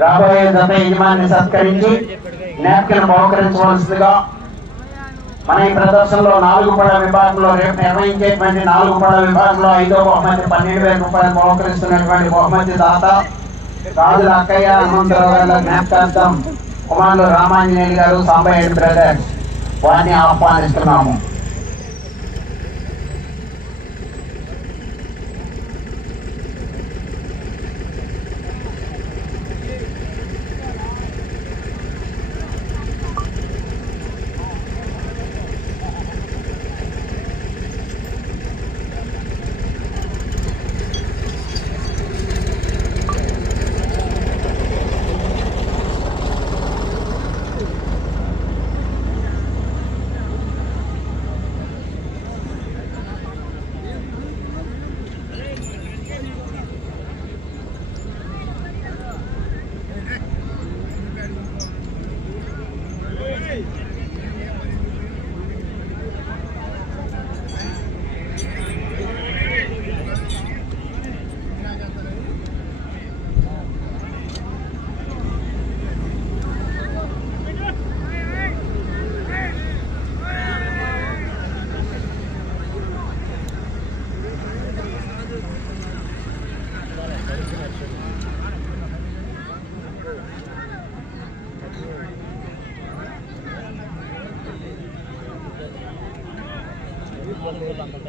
రాబోయే జత యజమాన్ని సత్కరించి నాప్కిన్ బహుకరించవలసిందిగా మన ఈ ప్రదర్శనలో నాలుగు పడ విభాగంలో రేపు నిర్వహించేటువంటి నాలుగు పడ విభాగంలో ఐదో బహుమతి పన్నెండు వేల రూపాయలు బహుకరిస్తున్నటువంటి బహుమతి దాత రాజుల అక్కయ్య హనుమంతరావు గారి జ్ఞాపకార్థం కుమారులు రామాంజనేయులు గారు సాంబయ్య బ్రదర్స్ వారిని ఆహ్వానిస్తున్నాము. మూడు వందలు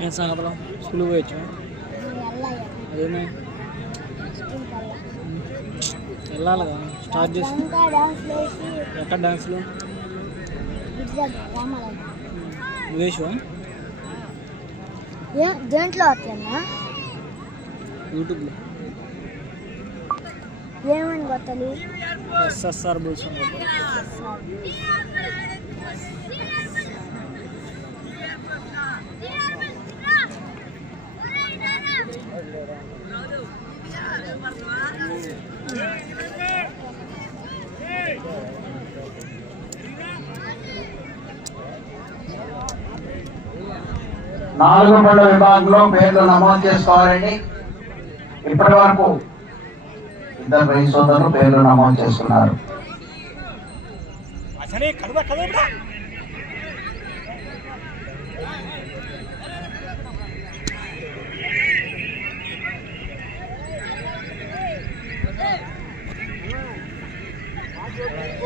ఏం సంగతిలో స్కూల్ పోయొచ్చు అదేనా వెళ్ళాలి కదా స్టార్ట్ చేసి. ఎక్కడ డాన్స్లో ఏ దేంట్లో వస్తున్నా యూట్యూబ్లో ఏమని కొత్తలు ఎస్ఎస్ఆర్ బుల్స్ అనుకుంటా నాలుగు పళ్ళ విభాగంలో పేర్లు నమోదు చేసుకోవాలండి. ఇప్పటి వరకు ఇద్దరు రైతు సోదరులు పేర్లు నమోదు చేసుకున్నారు.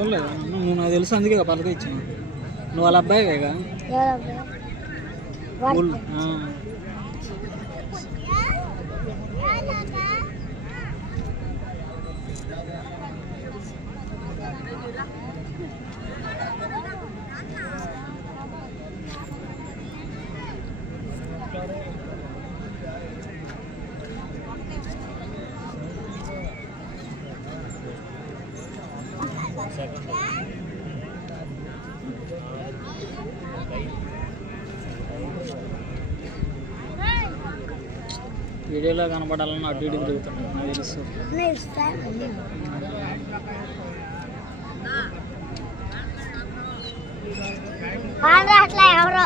చూడలేదు. నువ్వు నాకు తెలుసు అందుకే పలక ఇచ్చిన. నువ్వు వాళ్ళ అబ్బాయి వీడియోలో కనపడాలని అటు ఇటు నాకు తెలుసు. ఇస్తాను వాళ్ళు అట్లా ఎవరో.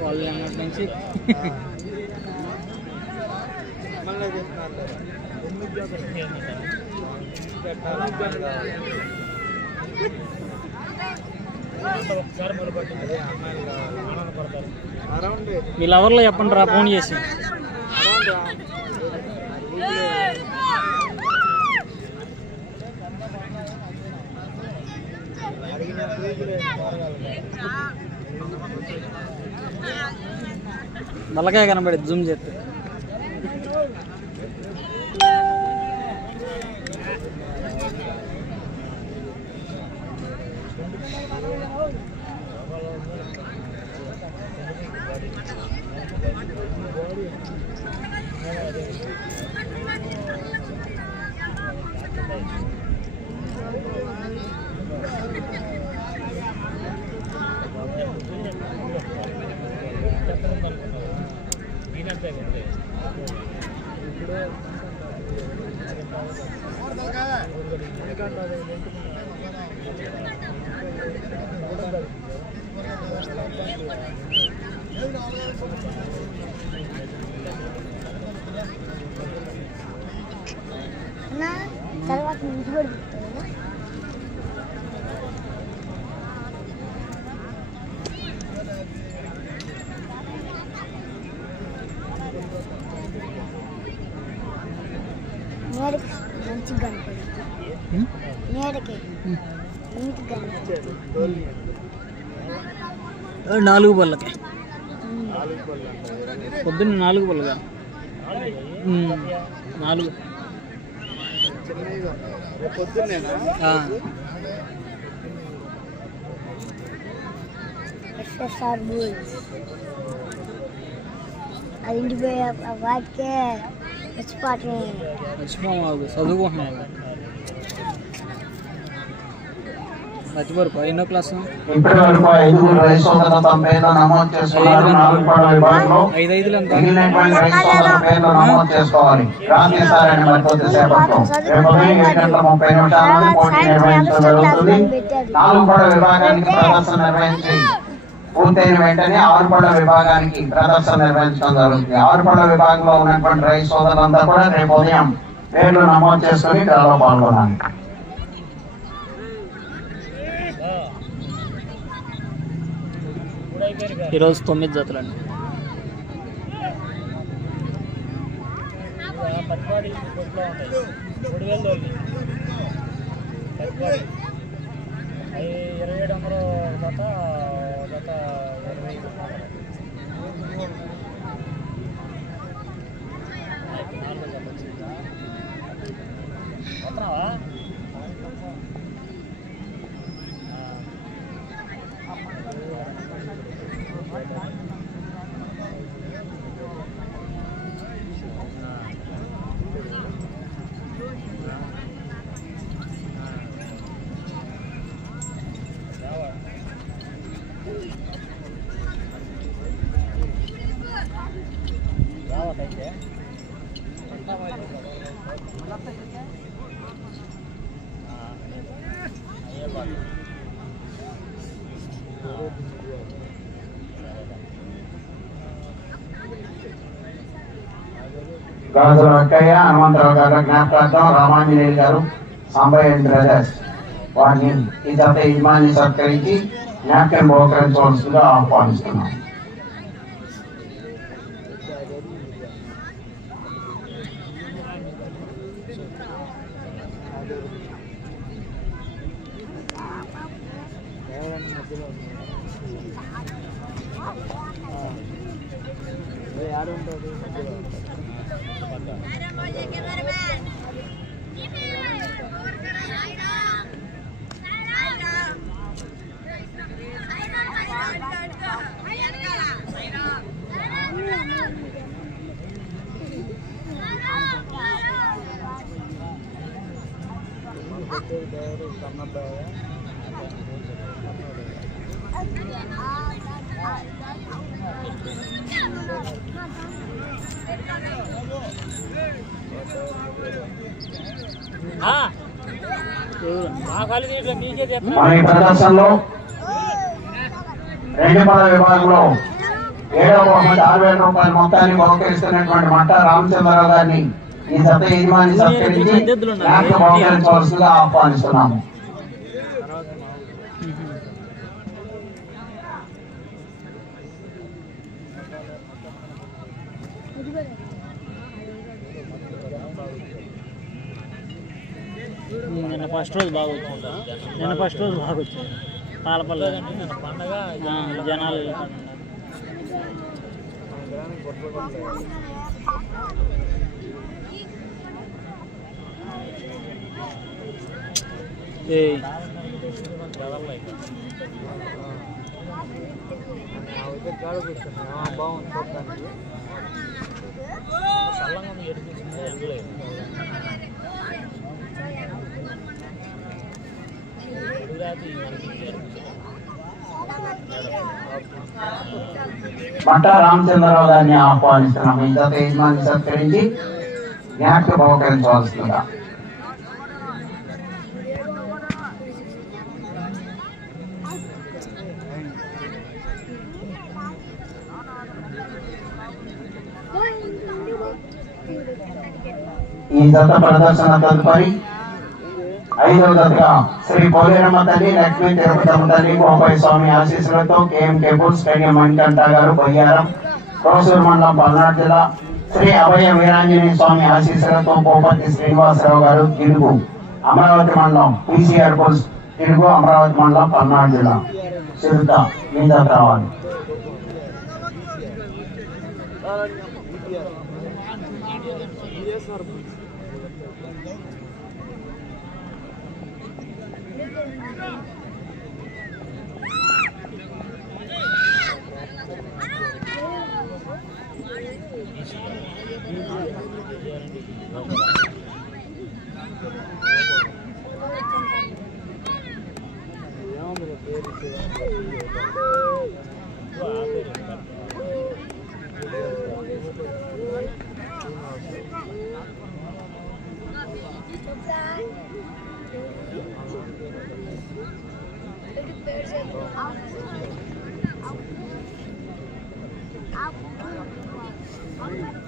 వాళ్ళు అన్నటి నుంచి. మీ లవర్లో చెప్పండి రా ఫోన్ చేసి. నల్లకాయ కనబడి జూమ్ చేస్తే. నాలుగు పళ్ళకి పొద్దున్న నాలుగు పళ్ళుగా నాలుగు. అది ఇంటికి వాటికే వచ్చిపాటిని మర్చిపోమాకు చదువుకుంటున్నావు. మర్చిపోరు ఎన్నో క్లాసు ఇప్పటి వరకు ఐదుగురు రైతు సోదరుల తమ పేర్లు నమోదు చేసుకున్నారు నాలుగు పడ విభాగంలో ఐదు ఐదులు ఎంత మిగిలినటువంటి రైతు సోదరుల పేర్లు నమోదు చేసుకోవాలి. క్రాంతి సార్ అని మరి కొద్దిసేపట్లో రేపు ఉదయం ఏడు గంటల ముప్పై నిమిషాల నుండి పోటీ నిర్వహించడం జరుగుతుంది. నాలుగు విభాగానికి ప్రదర్శన నిర్వహించి పూర్తయిన వెంటనే ఆరుపడ విభాగానికి ప్రదర్శన నిర్వహించడం జరుగుతుంది. ఆరుపడ విభాగంలో ఉన్నటువంటి రైతు సోదరులంతా కూడా రేపు ఉదయం పేర్లు నమోదు చేసుకుని పాల్గొనాలి. ఈరోజు తొమ్మిది జతలండి. ఇరవై ఏడు వందలు జత జత ఇరవై ఐదు గాజుల వెంకయ్య హనుమంతరావు గారు జ్ఞాపకార్థం రామాంజనేయులు గారు సాంబయ్య బ్రదర్స్. వారిని ఈ దత్త యజమాని సత్కరించి జ్ఞాపకం బహుకరించవలసిందిగా ఆహ్వానిస్తున్నాను మన ఈ ప్రదర్శనలో రెండు పదల విభాగంలో ఏడవ బహుమతి ఆరు వేల రూపాయల మొత్తాన్ని బహుకరిస్తున్నటువంటి మట్ట రామచంద్రరావు గారిని ఈ సత యజమాని సత్కరించి బహుకరించవలసిందిగా ఆహ్వానిస్తున్నాము నిన్న ఫస్ట్ రోజు బాగా వచ్చింది నిన్న ఫస్ట్ రోజు బాగా వచ్చింది పాలపల్లి. పండగ జనాలు వెళ్తున్నారు. ఏయ్. బాగుంది మట్ట రామచంద్రరావు గారిని ఆహ్వానిస్తున్నాము ఇంత యజమాని సత్కరించి జ్ఞాపక బహుకరించవలసిందిగా. ఈ దత్త ప్రదర్శన తదుపరి ఐదవదిగా శ్రీ పోలేరమ్మ తల్లి లక్ష్మీ తిరుపతమ్మ తల్లి గోపాయ స్వామి ఆశీస్సులతో కేఎం కేబుల్ స్టేడియం మణికంఠ గారు బొయ్యారం కోసూరు మండలం పల్నాడు జిల్లా శ్రీ అభయ వీరాంజనేయ స్వామి ఆశీస్సులతో కోపతి శ్రీనివాసరావు గారు తిరుగు అమరావతి మండలం పీసీఆర్ పోల్స్ తిరుగు అమరావతి మండలం పల్నాడు జిల్లా. చిరుత మీద రావాలి Bye. 아홉 아홉 아홉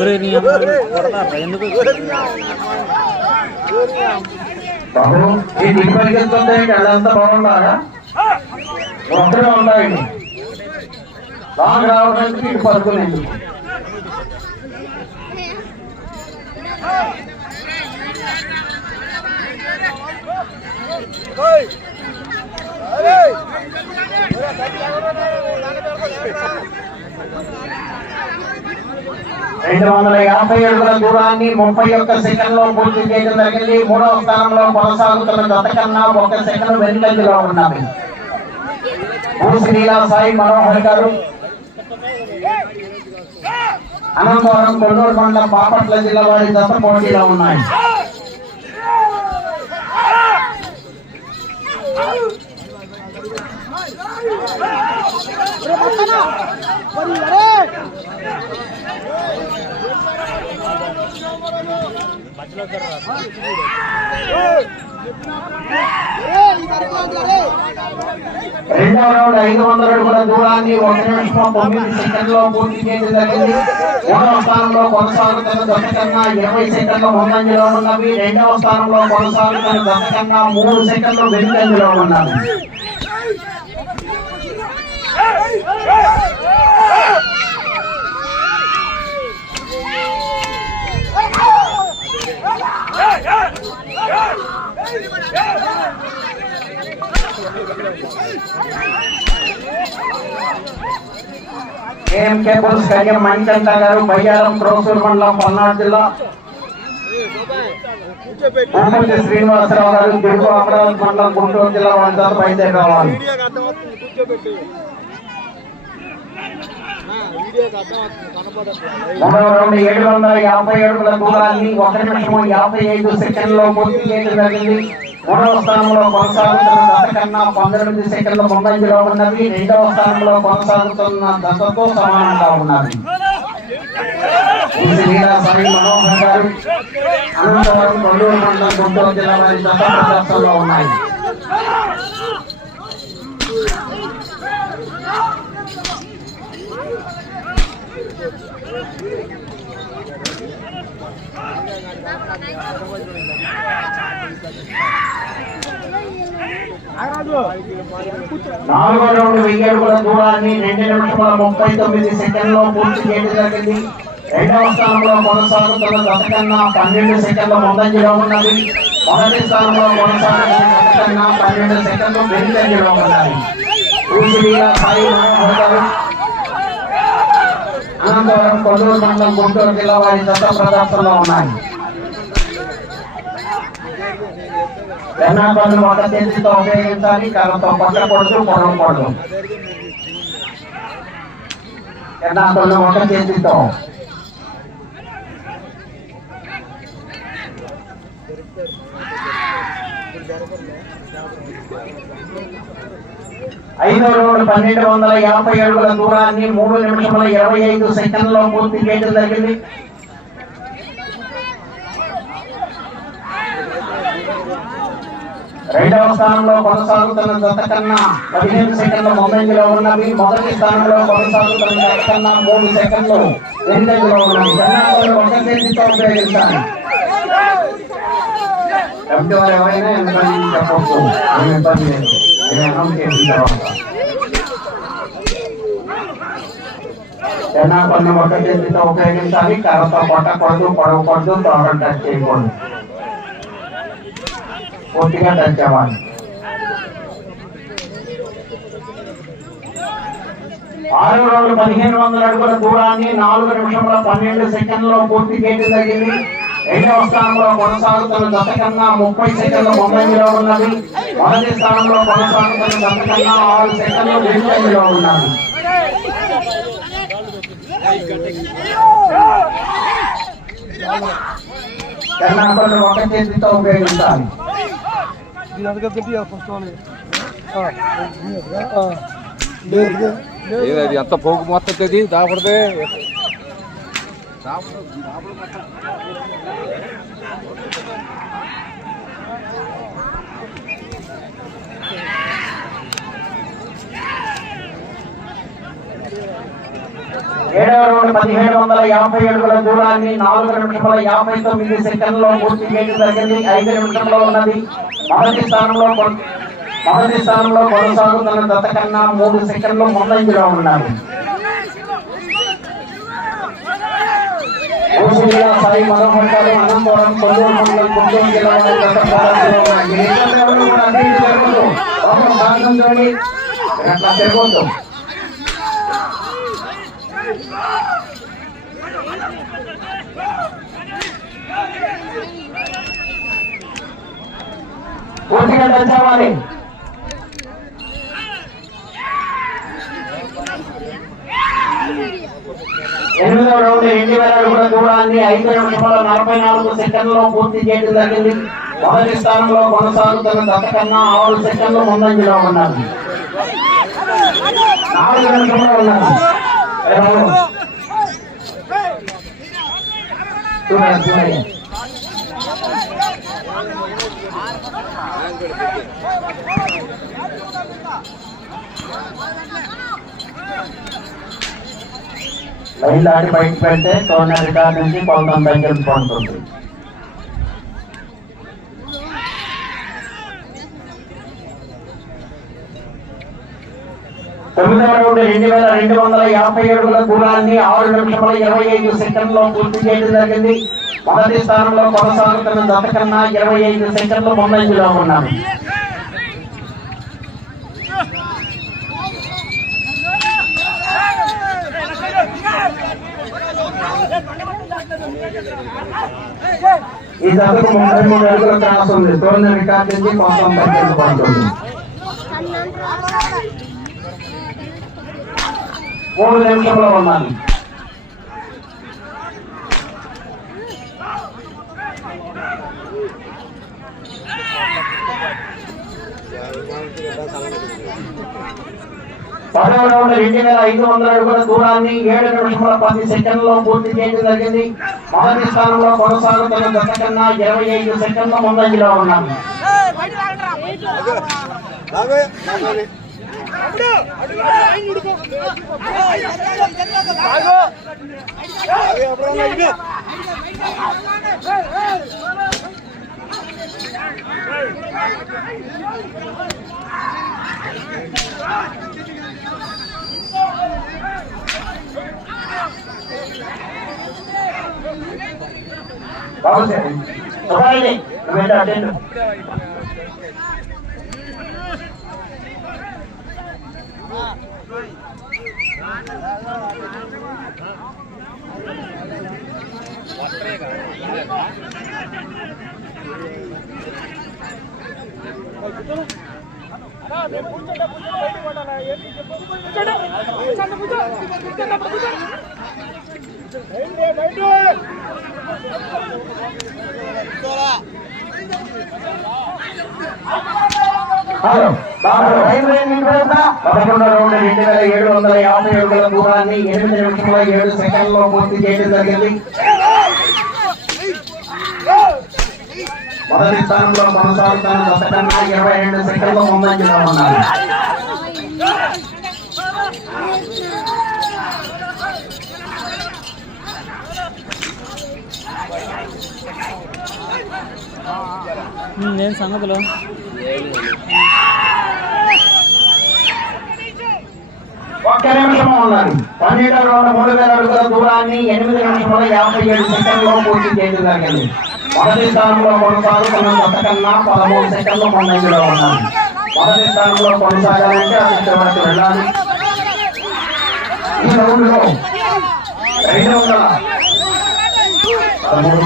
ఒరే నీ అమ్మ కొడతారా ఎందుకు బాబు ఈ దీపానికి పరిగెత్తుంది అదంతా బాగుండాలా ఒక్కడే ఉండాలండి లాంగ్ రావడానికి ఇటు పడుకునేది రెండు వందల యాభై అడుగుల దూరాన్ని ముప్పై ఒక్క సెకండ్లో పూర్తి చేయడం జరిగింది. మూడవ స్థానంలో కొనసాగుతున్న గత కన్నా ఒక సెకండ్ వెనుకంజలో ఉన్నాము భూశ్రీలా సాయి మనోహర్ గారు అనంతవరం కొల్లూరు మండలం బాపట్ల జిల్లా వారి దత్త పోటీలో ఉన్నాయి. రెండవ రౌండ్ ఐదు వందల అడుగుల దూరాన్ని ఒక నిమిషం తొమ్మిది సెకండ్లో పూర్తి చేయడం జరిగింది మూడవ స్థానంలో కొనసాగుతున్న దశ కన్నా ఇరవై సెకండ్ల ముందంజలో ఉన్నవి రెండవ స్థానంలో కొనసాగుతున్న దశ కన్నా మూడు సెకండ్లు వెనుకంజలో ఉన్నవి Yeah! కేఎంకే పురుష్ కన్యం మణికంఠ గారు. బయ్యారం క్రోసూర్ మండలం పల్నాడు జిల్లా. భూపతి శ్రీనివాసరావు గారు గిడుగు అమరావతి మండలం గుంటూరు జిల్లా వారి బయలుదేరి రావాలి వీడియోకి అర్థమవుతుంది కూర్చోబెట్టి. మూడవ రౌండ్ ఏడు వందల యాభై అడుగుల దూరాన్ని ఒక నిమిషం యాభై ఐదు సెకండ్లో పూర్తి చేయడం జరిగింది. మూడవ స్థానంలో కొనసాగుతున్న దశ కన్నా పంతొమ్మిది సెకండ్ల ముందంజలో ఉన్నవి. రెండవ స్థానంలో కొనసాగుతున్న దశతో సమానంగా ఉన్నవి. అనంతవరం కొల్లూరు మండలం గుంటూరు జిల్లా వారి దశ ప్రదర్శనలో ఉన్నాయి. నాలుగో రౌండ్ వెయ్యి అడుగుల దూరాన్ని రెండు నిమిషముల ముప్పై తొమ్మిది సెకండ్లో పూర్తి చేయడం జరిగింది రెండవ స్థానంలో కొనసాగుతున్న గత కన్నా పన్నెండు సెకండ్ల ముందంజలో ఉన్నది. మొదటి స్థానంలో కొనసాగుతున్న గత కన్నా పన్నెండు సెకండ్లు వెనుకంజలో ఉన్నాయి అనంతవరం కొల్లూరు మండలం గుంటూరు జిల్లా వారి దత్త ప్రదర్శనలో ఉన్నాయి. వెన్నాపల్లి ఒక చేతితో ఉపయోగించాలి కళ్ళతో పట్టకూడదు పొడవకూడదు వెన్నాపల్లి ఒక చేతితో. ఐదో రౌండ్ పన్నెండు వందల యాభై అడుగుల దూరాన్ని మూడు నిమిషముల ఇరవై ఐదు సెకండ్లో పూర్తి చేయడం జరిగింది. రెండవ స్థానంలో కొనసాగుతున్న జత కన్నా పదిహేను సెకండ్ల ముందంజలో ఉన్నవి. మొదటి స్థానంలో కొనసాగుతున్న జత కన్నా మూడు సెకండ్లు వెనుకంజలో ఉన్నవి. జనాభాలు ఒక చేతితో ఉపయోగించాలి కమిటీ వారు ఎవరైనా ఎందుకని చెప్పవచ్చు ఏమి ఇబ్బంది లేదు నేను అనౌన్స్ చేసిన తర్వాత. జనాభాను ఒక చేతితో ఉపయోగించాలి కర్రతో కొట్టకూడదు పొడవకూడదు తోట టచ్ చేయకూడదు. పూర్తిగా టచ్ ఆరు రోజులు పదిహేను వందల అడుగుల దూరాన్ని నాలుగు నిమిషముల పన్నెండు సెకండ్లో పూర్తి చేయడం జరిగింది. రెండవ స్థానంలో కొనసాగుతున్న జత కన్నా ముప్పై సెకండ్లు ముంబైలో ఉన్నది. మొదటి స్థానంలో కొనసాగుతున్న జత కన్నా ఆరు సెకండ్లు వెనుకంజలో ఉన్నది. కర్ణాటకలో ఒక చేతితో ఉపయోగించాలి దీని అందుకే పెట్టి ఫస్ట్ అది ఎంత పోగు మొత్తం. అది దాపడితే ఏడవ రౌండ్ పదిహేడు వందల యాభై అడుగుల దూరాన్ని నాలుగు నిమిషముల యాభై తొమ్మిది సెకండ్లో పూర్తి చేయడం జరిగింది. ఐదు నిమిషంలో ఉన్నది. మొదటి స్థానంలో మొదటి స్థానంలో కొనసాగుతున్న దత కన్నా మూడు సెకండ్లు ముందంజలో ఉన్నారు. ఊసిరిలో సాయి మనోహర్ గారు అనంతపురం కొల్లూరు మండలం గుంటూరు జిల్లా వారి గత పోరాటంలో ఉన్నాయి. ఈ రెండు ఎవరు కూడా అటు ఇటు జరగొద్దు. లోపల భాగం చూడండి. అట్లా తిరగొద్దు పూర్తిగా టచ్ అవ్వాలి ఎనిమిదవ రౌండ్ రెండు వేల అడుగుల దూరాన్ని ఐదు నిమిషాల నలభై నాలుగు సెకండ్లో పూర్తి చేయడం జరిగింది. మొదటి స్థానంలో కొనసాగుతున్న దత్తకన్నా ఆరు సెకండ్లు ముందంజలో ఉన్నారు. నాలుగు నిమిషంలో ఉన్నారు. చూడండి చూడండి. లైన్ ఆడి బయటకు పెడితే టోర్నర్ రికార్డ్ నుంచి కొంత తగ్గించుకుంటుంది తొమ్మిదవ రౌండ్ రెండు వేల రెండు వందల యాభై అడుగుల దూరాన్ని ఆరు నిమిషముల ఇరవై ఐదు సెకండ్లో పూర్తి చేయడం జరిగింది. మొదటి స్థానంలో కొనసాగుతున్న జత కన్నా ఇరవై ఐదు సెకండ్లు ముందంజలో ఉన్నారు ఈ జతకు ముప్పై మూడు అడుగుల క్రాస్ ఉంది టోర్నర్ రికార్డ్ నుంచి కొంత తగ్గించుకుంటుంది మూడు నిమిషంలో ఉన్నాను పదవ రౌండ్ రెండు వేల ఐదు వందల అడుగుల దూరాన్ని ఏడు నిమిషముల పది సెకండ్లో పూర్తి చేయడం జరిగింది. మొదటి స్థానంలో కొనసాగుతున్న గత కన్నా ఇరవై ఐదు సెకండ్ల ముందంజలో ఉన్నాను రావే రావే వెళ్ళి అటెండ్ హలో బాబు టైం పదకొండో రౌండ్ రెండు వేల ఏడు వందల యాభై అడుగుల దూరాన్ని ఎనిమిది నిమిషముల ఏడు సెకండ్లో పూర్తి చేయడం జరిగింది మొదటి స్థానంలో కొనసాగుతున్న గత కన్నా ఇరవై రెండు సెకండ్లు ముందంజలో ఉన్నారు. నేను సంగతులు. ఒక్క నిమిషం మూడు వేల అడుగుల దూరాన్ని ఎనిమిది యాభై ఏడు సెకండ్లో పూర్తి చేయడం జరిగింది మొదటి స్థానంలో కొనసాగుతున్న గత కన్నా పదమూడు సెకండ్ల ముందంజలో ఉన్నారు మొదటి స్థానంలో కొనసాగాలంటే అది చివరికి వెళ్ళాలి. ఈ రౌండ్లో రెండు వందల పదమూడు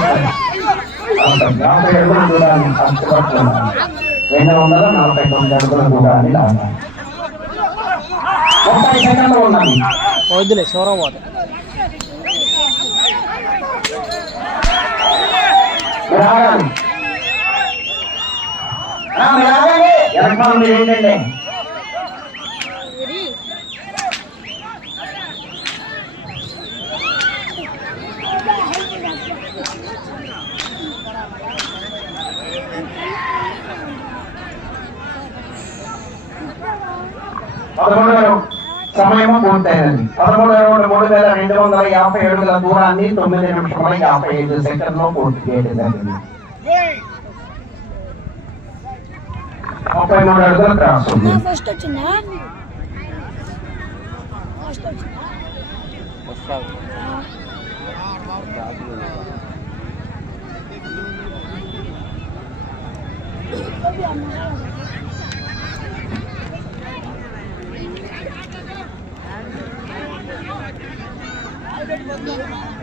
అంత యాభై అడుగుల దూరాన్ని కష్టపడుతున్నారు రెండు వందల నలభై తొమ్మిది ముప్పై సెకండ్లు వద్దులే షోరా పోతే ఏంటండి సమయము పూర్తయినది పదమూడవ రౌండ్ మూడు వేల రెండు వందల యాభై అడుగుల దూరాన్ని తొమ్మిది నిమిషముల యాభై ఐదు సెకండ్లో పూర్తి చేయడం జరిగింది ముప్పై మూడు అడుగుల క్రాస్ ఉంది ఫస్ట్ వచ్చిందా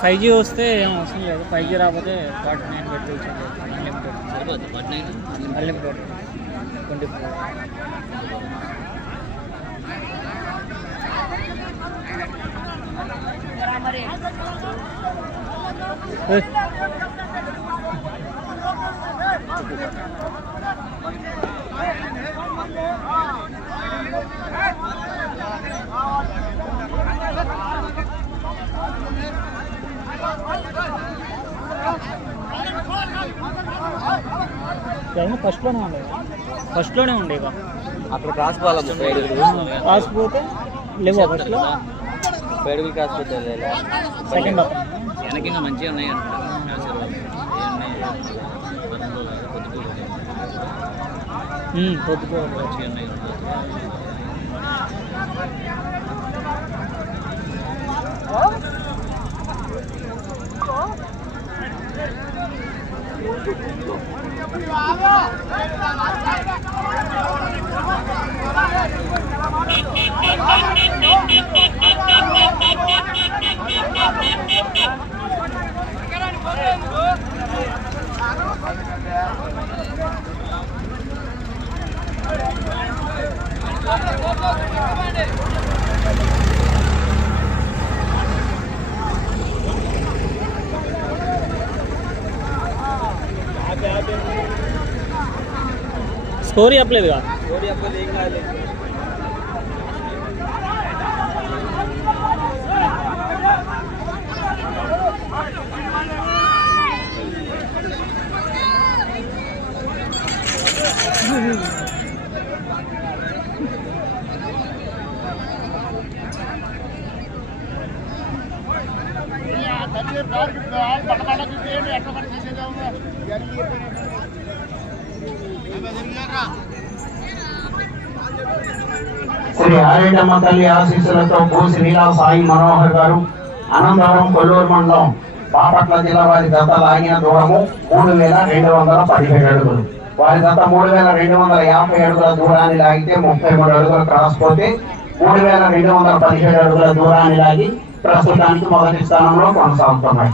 ఫైవ్ జీ వస్తే ఏం అవసరం లేదు ఫైవ్ జీ రాకపోతే ఫార్టీ నైన్ పెట్టి అన్లిమిటెడ్ అన్లిమిటెడ్ ట్వంటీ ఫోర్ ఫస్ట్లోనే ఉండేవి ఫస్ట్లోనే ఉండేవా అక్కడ క్రాస్ పోవాలి అడుగులు కాకపోతే లేవా ఫస్ట్లో ముప్పై అడుగులు క్రాస్ పెట్టాలి సెకండ్ వెనక మంచిగా ఉన్నాయి పొద్దుకోవాలి మంచిగా ఉన్నాయి. ಸ್ಟೋರಿ ಅಪ್ಲೇದು ಸ್ಟೋರಿ ಅಪ್ಲೇದು ಈಗ ಯಾರು శ్రీ ఆరేటమ్మ తల్లి ఆశీస్సులతో భూ శ్రీలా సాయి మనోహర్ గారు అనంతరం కొల్లూరు మండలం బాపట్ల జిల్లా వారి గత లాగిన దూరము మూడు వేల రెండు వందల పదిహేడు అడుగులు. వారి గత మూడు వేల రెండు వందల యాభై అడుగుల దూరాన్ని లాగితే ముప్పై మూడు అడుగులు క్రాస్ పోతే మూడు వేల రెండు వందల పదిహేడు అడుగుల దూరాన్ని లాగి ప్రస్తుతానికి మొదటి స్థానంలో కొనసాగుతున్నాయి.